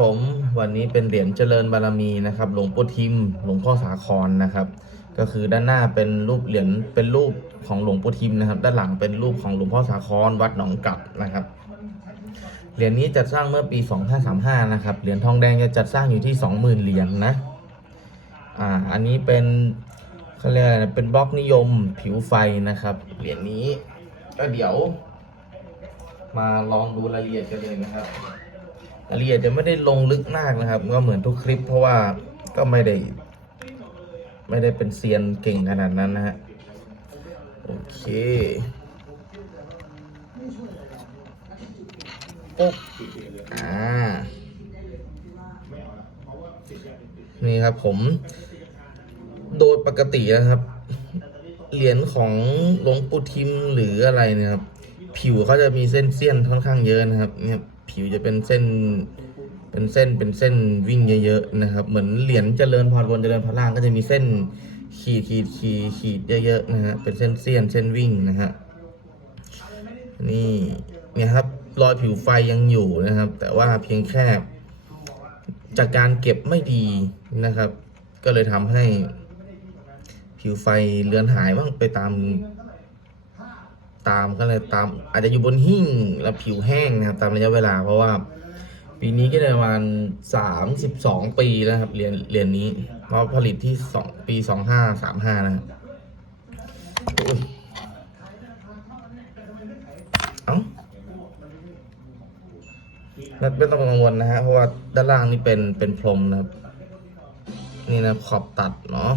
ผมวันนี้เป็นเหรียญเจริญบารมีนะครับ หลวงปู่ทิม หลวงพ่อสาครนะครับ ก็คือด้านหน้าเป็นรูปเหรียญเป็นรูปของหลวงปู่ทิมนะครับ ด้านหลังเป็นรูปของหลวงพ่อสาครวัดหนองกัดนะครับ เหรียญนี้จัดสร้างเมื่อปี 2535 นะครับ เหรียญทองแดงจะจัดสร้างอยู่ที่ 20,000 เหรียญนนะอ่าอันนี้เป็นเขาเรียกอะไรเป็นบล็อกนิยมผิวไฟนะครับ เหรียญนี้ก็เดี๋ยว มาลองดูรายละเอียดกันเลยนะครับ รายละเอียดจะไม่ได้ลงลึกมากนะครับ ก็เหมือนทุกคลิปเพราะว่าก็ไม่ได้ ไม่ได้เป็นเซียนเก่งขนาดนั้นนะฮะ โอเคปุ๊บอ่า นี่ครับผม โดยปกตินะครับ เหรียญของหลวงปู่ทิมหรืออะไรเนะครับ ผิวเขาจะมีเส้นเสี้ยนค่อนข้างเยอะนะครับเนี่ย ผิวจะเป็นเส้น เป็นเส้นเป็นเส้นวิ่งเยอะๆนะครับ เหมือนเหรียญเจริญพรบนเจริญพรล่างก็จะมีเส้นขีดขีดขีดขีดเยอะๆนะฮะเป็นเส้นเสี้ยนเส้นวิ่งนะฮะนี่เนี่ยครับรอยผิวไฟยังอยู่นะครับ แต่ว่าเพียงแค่จากการเก็บไม่ดีนะครับ ก็เลยทำให้ผิวไฟเลือนหายบ้างไปตาม ตามก็เลยตาม อาจจะอยู่บนหิ้งแล้วผิวแห้งนะครับตามระยะเวลาเพราะว่า ปีนี้ก็ประมาณสามสิบสองปีแล้วครับเรียนเรียนนี้เพราะผลิตที่สองปีสองห้าสามห้านะครับอุ๊ยเอ้าไม่ไม่ต้องกังวลนะฮะเพราะว่าด้านล่างนี่เป็นเป็นพรมนะครับ นี่นะขอบตัดเนาะ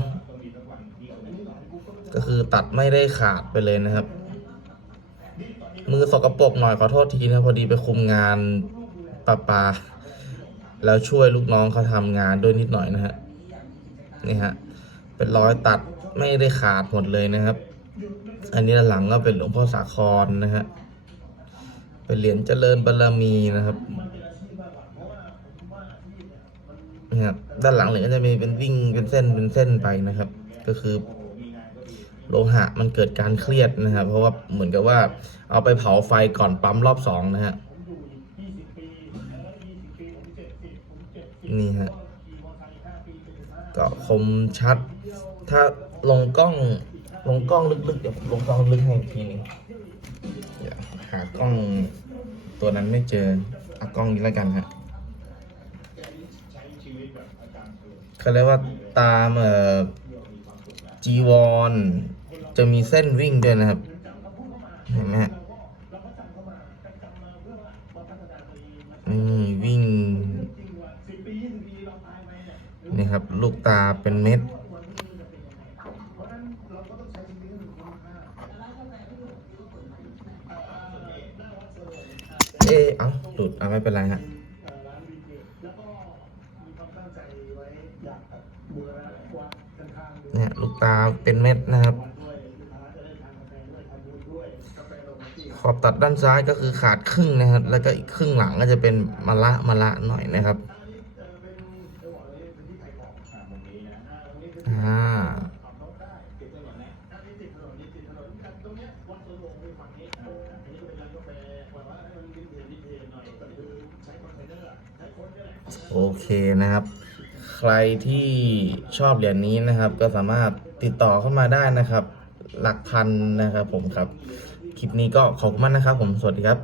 ก็คือตัดไม่ได้ขาดไปเลยนะครับ มือสกปรกหน่อยขอโทษทีนะพอดีไปคุมงานปลาปาแล้วช่วยลูกน้องเขาทำงานด้วยนิดหน่อยนะฮะนี่ฮะเป็นรอยตัดไม่ได้ขาดหมดเลยนะครับ อันนี้ด้านหลังก็เป็นหลวงพ่อสาครนะฮะเป็นเหรียญเจริญบารมีนะครับนี่ครับด้านหลังเหรียญก็จะมีเป็นวิ่งเป็นเส้นเป็นเส้นไปนะครับ ก็คือ โลหะมันเกิดการเครียดนะครับ เพราะว่าเหมือนกับว่าเอาไปเผาไฟก่อนปั๊มรอบสองนะฮะนี่ฮะก็คมชัด ถ้าลงกล้องลงกล้องลึกๆเดี๋ยวลงกล้องลึกให้อีกทีหนึงเดี๋ยวหากล้องตัวนั้นไม่เจอเอากล้องนี้แล้วกันฮะเขาเรียกว่าตามเอ่อ จีวร จะมีเส้นวิ่งด้วยนะครับ เห็นไหมฮะอืมวิ่ง นี่ครับ ลูกตาเป็นเม็ดเอ๊ะเอ้าหลุดเอาไม่เป็นไรฮะ เนี่ยลูกตาเป็นเม็ดนะครับ ขอบตัดด้านซ้ายก็คือขาดครึ่งนะครับ แล้วก็อีกครึ่งหลังก็จะเป็นมะละมะละหน่อยนะครับอ่าโอเคนะครับ ใครที่ชอบเหรียญนี้นะครับ ก็สามารถติดต่อเข้ามาได้นะครับ หลักพันนะครับผมครับ คลิปนี้ก็ขอบคุณมากนะครับผมสวัสดีครับ